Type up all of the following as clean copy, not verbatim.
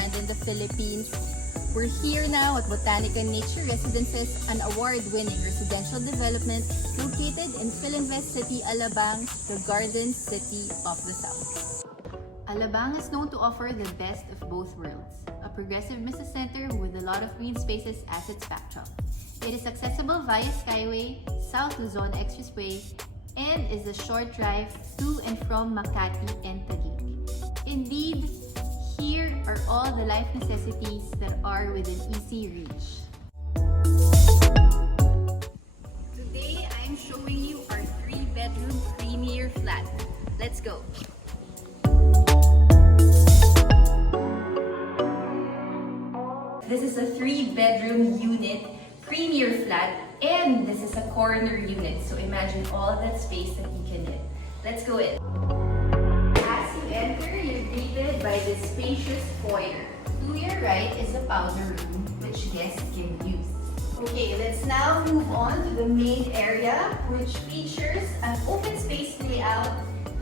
brand in the Philippines. We're here now at Botanika Nature Residences, an award-winning residential development located in Philinvest City, Alabang, the Garden City of the South. Alabang is known to offer the best of both worlds, a progressive business center with a lot of green spaces as its backdrop. It is accessible via Skyway, South Luzon Expressway, and is a short drive to and from Makati and Taguig. Indeed, here are all the life necessities that are within easy reach. Today, I am showing you our 3-bedroom premier flat. Let's go! This is a 3-bedroom unit, premier flat, and this is a corner unit. So imagine all that space that you can get. Let's go in. As you enter, you're greeted by this spacious foyer. To your right is a powder room, which guests can use. Okay, let's now move on to the main area, which features an open space layout.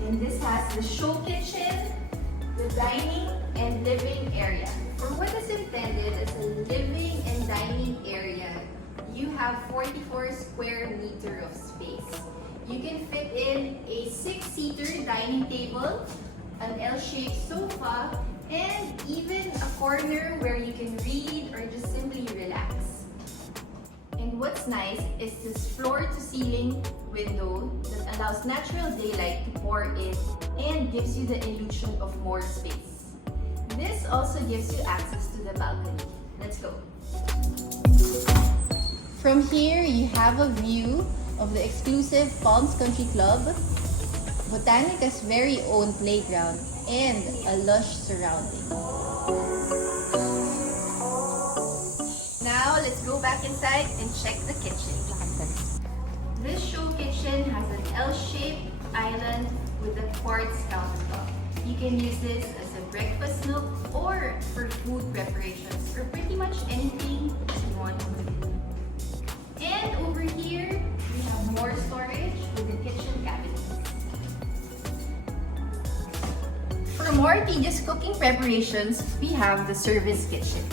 And this has the show kitchen, the dining, and living area. For what is intended as a living and dining area, you have 44 square meter of space. You can fit in a 6-seater dining table, an L-shaped sofa, and even a corner where you can read or just simply relax. And what's nice is this floor-to-ceiling window that allows natural daylight to pour in and gives you the illusion of more space. This also gives you access to the balcony. Let's go. From here, you have a view of the exclusive Palms Country Club, Botanika's very own playground, and a lush surrounding. Now, let's go back inside and check the kitchen. This show kitchen has an L-shaped island with a quartz countertop. You can use this as a breakfast nook or for food preparations or pretty much anything you want to do. And over here, we have more storage with the kitchen cabinets. For more tedious cooking preparations, we have the service kitchen.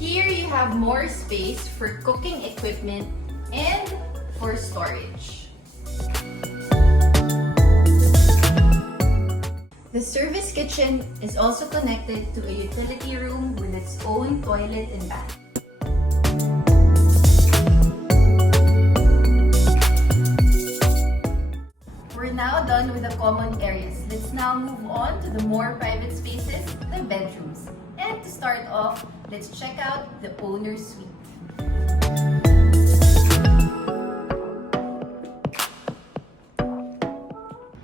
Here you have more space for cooking equipment and for storage. The service kitchen is also connected to a utility room with its own toilet and bath. We're now done with the common areas. Let's now move on to the more private spaces, the bedrooms. And to start off, let's check out the owner's suite.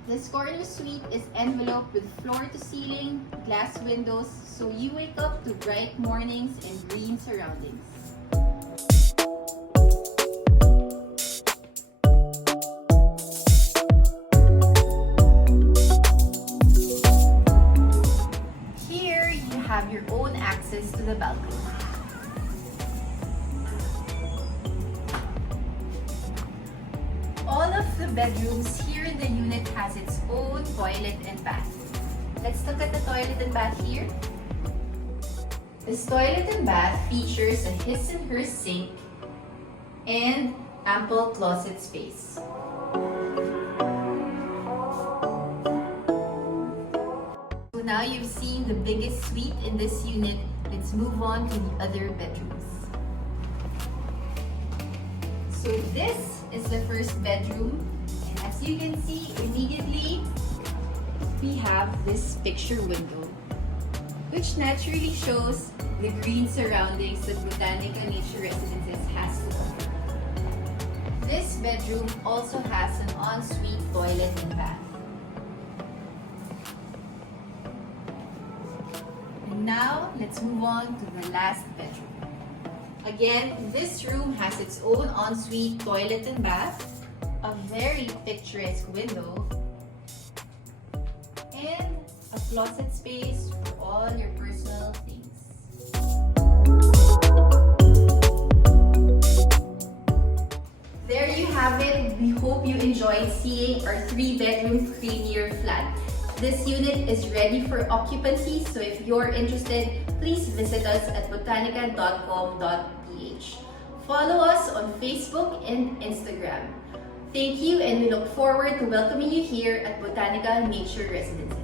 This corner suite is enveloped with floor-to-ceiling glass windows, so you wake up to bright mornings and green surroundings. Here you have your own access to the balcony. All of the bedrooms here in the unit has its own toilet and bath. Let's look at the toilet and bath here. This toilet and bath features a his and her sink and ample closet space. So now you've seen the biggest suite in this unit. Let's move on to the other bedrooms. So this is the first bedroom, and as you can see, immediately we have this picture window, which naturally shows the green surroundings that Botanika Nature Residences has to offer. This bedroom also has an ensuite toilet and bath. And now, let's move on to the last bedroom. Again, this room has its own ensuite toilet and bath, a very picturesque window, and a closet space for all your personal things. There you have it. We hope you enjoyed seeing our 3-bedroom premier flat. This unit is ready for occupancy, so if you're interested, please visit us at botanika.com.ph. Follow us on Facebook and Instagram. Thank you, and we look forward to welcoming you here at Botanika Nature Residences.